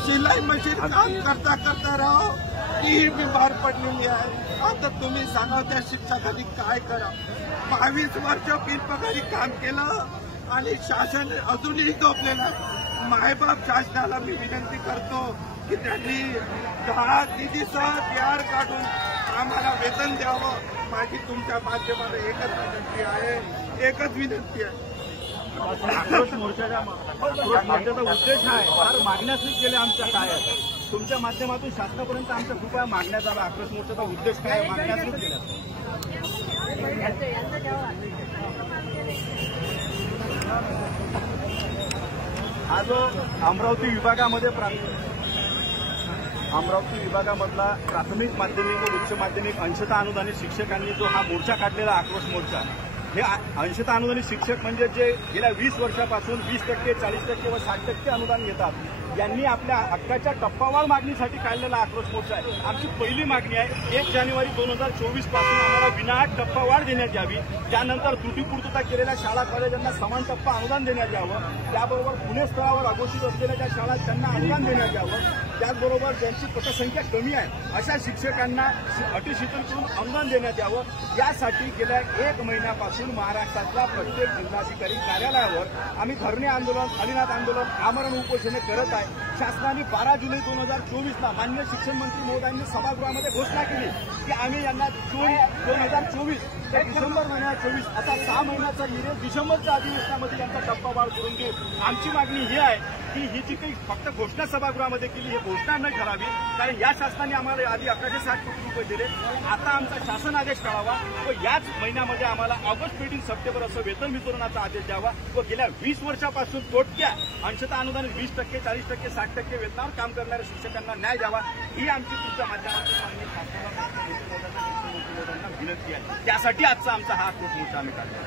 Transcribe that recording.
सिलाई मशीन काम करता करता राव ती बीमार पडलेली आहे। आता तुम्ही सांगा त्या शिक्षकांनी काय करा। 22 वर्ष बिनपगारी काम केलं आणि शासन अजूनही झोपलेलं आहे। मायबाप शासनाला मी विनंती करतो की त्यांनी 10 निधीसह बिहार काढून आम्हाला वेतन द्यावं। माझी तुमच्या माध्यमाने एकच विनंती आहे। आक्रोश मोर्चाचा उद्देश आहे, फार मागण्या केल्या आमच्या काय आहे, तुमच्या माध्यमातून शासनापर्यंत आमच्या कृपया मागण्यात आला। आक्रोश मोर्चाचा उद्देश काय, मागण्या केल्या। आज अमरावती विभागामधला प्राथमिक माध्यमिक व उच्च माध्यमिक अंशतः अनुदानित शिक्षकांनी जो हा मोर्चा काढलेला आक्रोश मोर्चा, हे अंशतः अनुदानित शिक्षक म्हणजे जे गेल्या 20 वर्षापासून 20%, 40% व 60% अनुदान घेतात, यांनी आपल्या हक्काच्या टप्पावार मागणीसाठी काढलेला आक्रोश मोर्चा आहे। आमची पहिली मागणी आहे 1 जानेवारी 2024 पासून आम्हाला विनायक टप्पावाढ देण्यात यावी। त्यानंतर त्रुटीपूर्तता केलेल्या शाळा कॉलेजांना समान टप्पा अनुदान देण्यात यावं। त्याबरोबर पुणे स्तरावर अघोषित असलेल्या ज्या शाळा त्यांना अनुदान देण्यात यावं। त्याचबरोबर ज्यांची पटसंख्या कमी आहे अशा शिक्षकांना अटी शिथिल करून अनुदान देण्यात यावं। यासाठी गेल्या 1 महिन्यापासून महाराष्ट्रातल्या प्रत्येक जिल्हाधिकारी कार्यालयावर आम्ही धरणे आंदोलन, अलिनाथ आंदोलन, आमरण उपोषणे करत आहे। शासनाने 12 जुलै 2024ला माननीय शिक्षण मंत्री महोदयांनी सभागृहामध्ये घोषणा केली की आम्ही यांना जून 2024 ते डिसेंबर 2024 असा 6 महिन्याचा निर्णय डिसेंबरच्या अधिवेशनामध्ये यांचा टप्पावाढ करून देऊ। आमची मागणी ही आहे की ही जी काही फक्त घोषणा सभागृहामध्ये केली, ही घोषणा न करावी, कारण या शासनाने आम्हाला आधी 1160 कोटी रुपये दिले। आता आमचा शासन आदेश काढावा व याच महिन्यामध्ये आम्हाला ऑगस्ट मीटिंग सप्टेंबर असं वेतन वितरणाचा आदेश द्यावा व गेल्या 20 वर्षापासून तोटक्या अंशतः अनुदानित 20%, 40%, 60% वेतनावर काम करणाऱ्या शिक्षकांना न्याय द्यावा, ही आमची तुमच्या माध्यमातून मागणी शासनाला विनंती आहे। त्यासाठी आजचा आमचा हा आक्रोश मोर्चा आम्ही काढला।